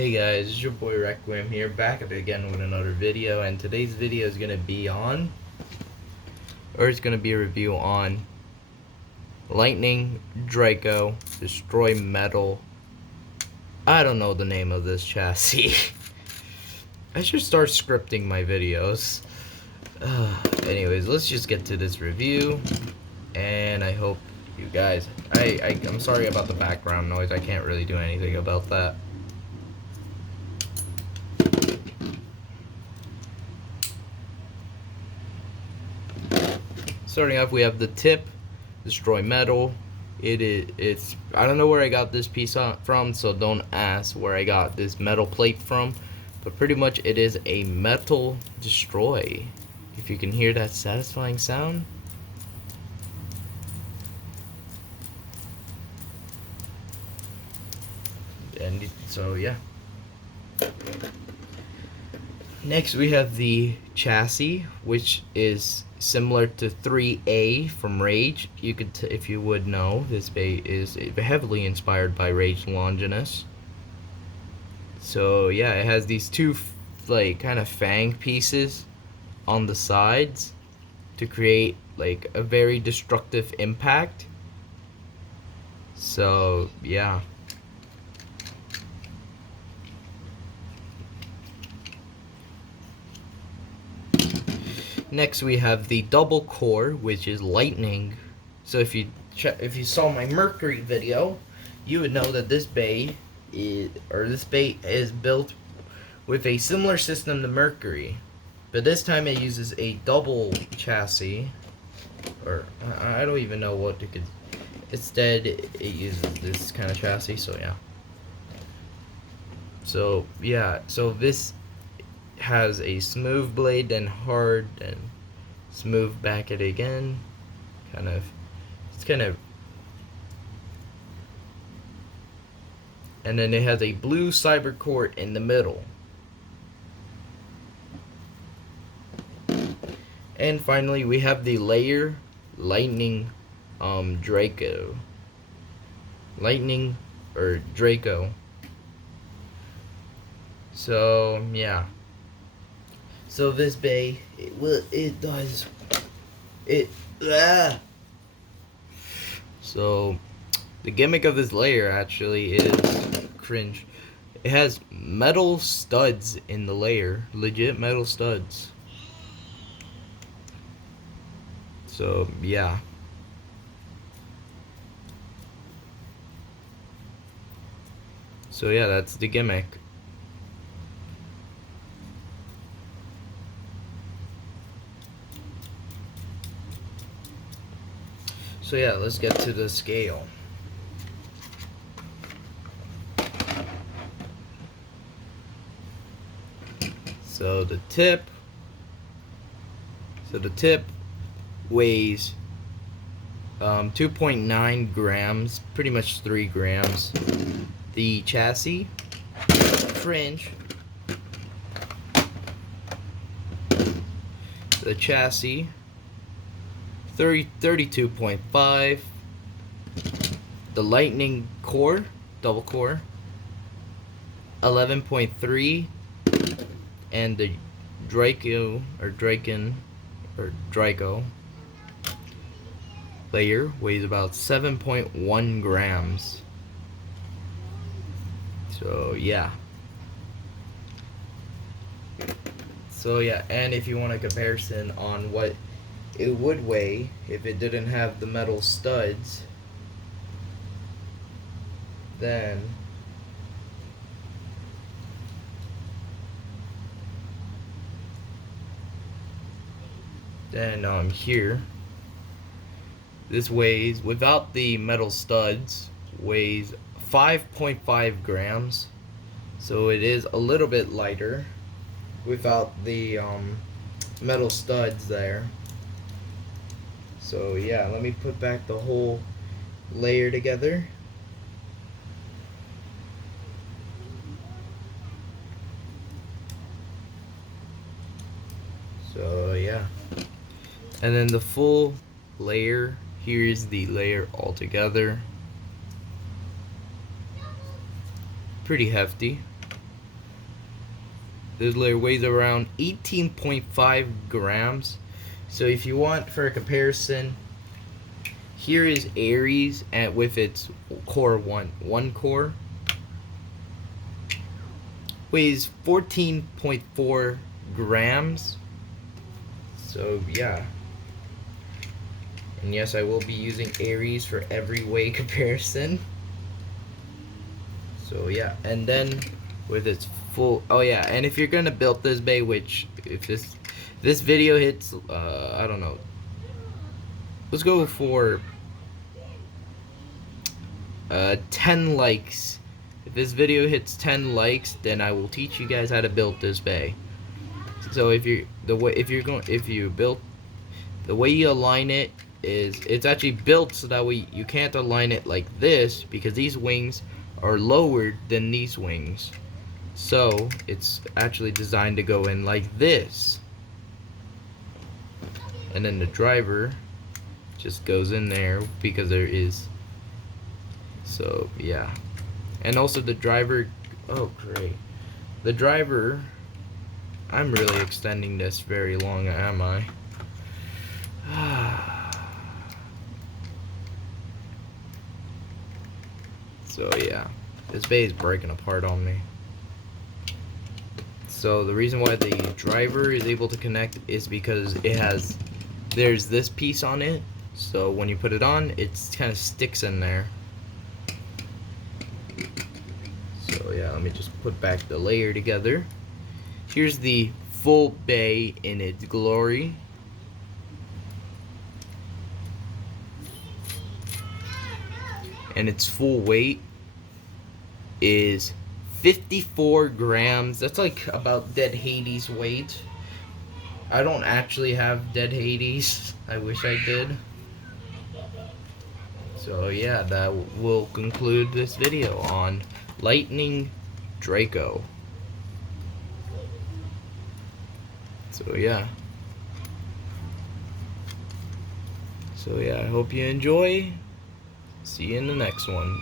Hey guys, it's your boy Requiem here, back at it again with another video, and today's video is gonna be it's gonna be a review on Lightning Draco Destroy Metal. I don't know the name of this chassis. I should start scripting my videos. Anyways, let's just get to this review, and I hope you guys. I'm sorry about the background noise. I can't really do anything about that. Starting off, we have the tip, destroy metal. It's I don't know where I got this piece from, so don't ask where I got this metal plate from. But pretty much it is a metal destroy. If you can hear that satisfying sound. And so yeah. Next we have the chassis, which is similar to 3A from Rage. You could, if you would know, this bay is heavily inspired by Rage Longinus. So yeah, it has these two like kind of fang pieces on the sides to create like a very destructive impact. So yeah. Next we have the double core, which is lightning. So if you saw my Mercury video, you would know that this bay is built with a similar system to Mercury, but this time it uses a double chassis, or I don't even know what it could. Instead, it uses this kind of chassis. So yeah. So this has a smooth blade and hard and smooth back it again. It's kind of, and then it has a blue cyber core in the middle. And finally we have the layer lightning Draco. Lightning or Draco. So yeah. So this bay, So the gimmick of this layer actually is cringe. It has metal studs in the layer, legit metal studs. So yeah. So yeah, that's the gimmick. So yeah, let's get to the scale. So the tip weighs 2.9 grams, pretty much 3 grams. The chassis, fringe, the chassis 32.5, the lightning core, double core, 11.3, and the Draco layer weighs about 7.1 grams. So yeah. And if you want a comparison on what it would weigh if it didn't have the metal studs, then here, this weighs, without the metal studs, weighs 5.5 grams. So it is a little bit lighter without the metal studs there. So yeah, let me put back the whole layer together. So yeah. And then the full layer, here is the layer all together. Pretty hefty. This layer weighs around 18.5 grams. So if you want for a comparison, here is Aries and with its core one core. Weighs 14.4 grams. So yeah. And yes, I will be using Aries for every weight comparison. So yeah, and then with its full, oh yeah, and if you're gonna build this bay, which if this video hits I don't know, let's go for 10 likes. If this video hits 10 likes, then I will teach you guys how to build this bay. So if you build, the way you align it is it's actually built so that way you can't align it like this because these wings are lower than these wings. So it's actually designed to go in like this. And then the driver just goes in there because there is. So yeah. And also the driver, oh great. The driver, I'm really extending this very long, am I? So yeah, this bay is breaking apart on me. So the reason why the driver is able to connect is because there's this piece on it. So when you put it on, it kind of sticks in there. So yeah, let me just put back the layer together. Here's the full bay in its glory. And its full weight is 54 grams. That's like about Dead Hades weight. I don't actually have Dead Hades. I wish I did. So yeah, that will conclude this video on Lightning Draco. So yeah. I hope you enjoy. See you in the next one.